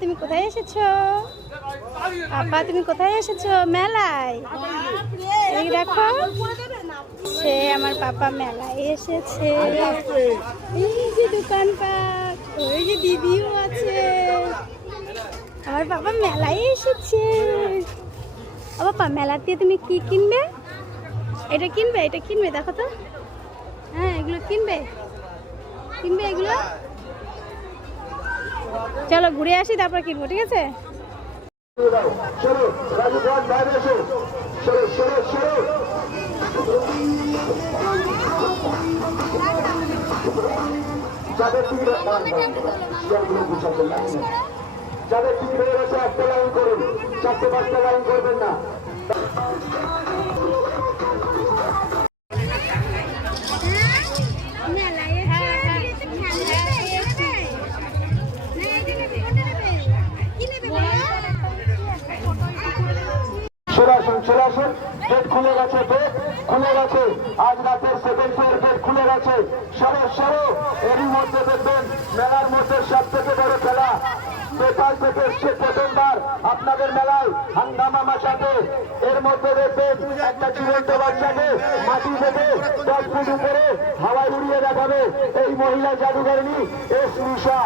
তুমি কোথায় এসেছো? আপা তুমি কোথায় এসেছো? মেলায়। এই দেখো, সে আমার পাপা মেলায় এসেছে। এই যে দোকানপাট, ওই যে দিদিও আছে। আমার বাবা মেলায় এসেছে। ও বাবা, মেলার দিয়ে তুমি কি কিনবে? এটা কিনবে, এটা কিনবে, দেখো তো। হ্যাঁ, এগুলো কিনবে, কিনবে এগুলো। চলো ঘুরে আসি, তারপর কিনবো, ঠিক আছে? যাদের টিকিট হয়ে গেছে একটা লাইন করুন, 4-5টা লাইন করবেন না। চলে আসুন, গেট খুলে গেছে, গেট খুলে গেছে। আজ রাতের সেকেন্ড ফ্লোর গেট খুলে গেছে। সরো এরই মধ্যে দেখবেন মেলার মধ্যে সব থেকে বড় খেলা। নেপাল থেকে এসছে প্রথমবার আপনাদের মেলায় হাঙ্গামা মাচাতে। এর মধ্যে দেখবেন একটা জীবন্ত বাচ্চাকে মাটি থেকে 10 ফুট উপরে হাওয়ায় উড়িয়ে দেখাবে এই মহিলা জাদুঘরণী এস নিশা।